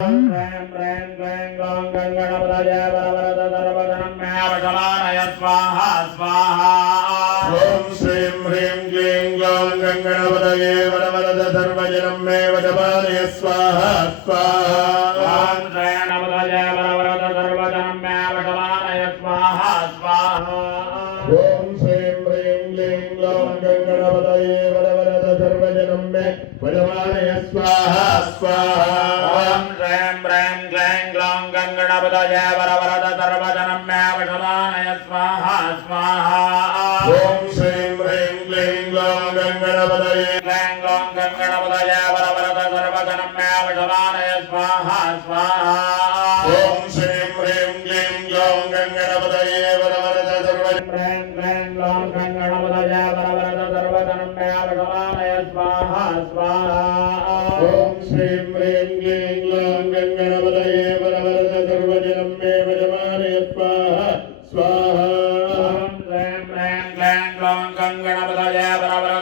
ह्रीं ह्रीं क्लीं ग्लौं गणपतये वरवरद सर्वधनं मे वशमानय स्वाहा स्वाहा ॐ श्रीं ह्रीं क्लीं ग्लौं गणपतये वरवरद सर्वजनं मे वशमानय स्वाहा स्वाहा ॐ श्रीं गणपतये वरवरद सर्वजनं मे वशमानय स्वाहा स्वाहा ॐ श्रीं ह्रीं क्लीं ग्लौं गणपतये वरवरद सर्वजनं मे वशमानय स्वाहा स्वाहा ॐ श्रीं ह्रीं क्लीं ग्लौं गणपतये वरवरद सर्वजनं मे वशमानय स्वाहा स्वाहा ॐ श्रीं ह्रीं क्लीं ग्लौं गणपतये वरवरद सर्वजनं मे वशमानय स्वाहा स्वाहा ॐ श्रीं ह्रीं क्लीं ग्लौं गणपतये वरवरद सर्वजनं मे वशमानय स्वाहा स्वाहा ॐ श्रीं ह्रीं क्लीं ग्लौं गणपतये वरवरद सर्वजनं मे वशमानय स्वाहा स्वाहा ॐ श्रीं ह्रीं क्लीं ग्लौं गणपतये वरवरद